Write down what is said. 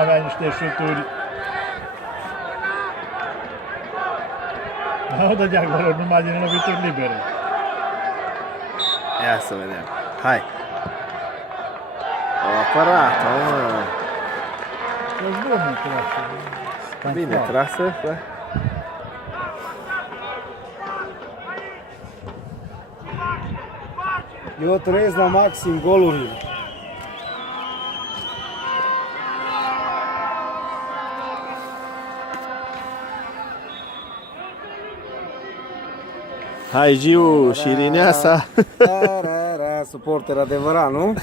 Avea niște șuturi. Nu dădea goluri numai din lovituri libere. Ia să vedem. Hai. O apărat, mă. E bună trasă. Bine trasă, da? Eu trăiesc la maxim golurile. Hai, Giu și Rineasa. Suporter adevărat, nu?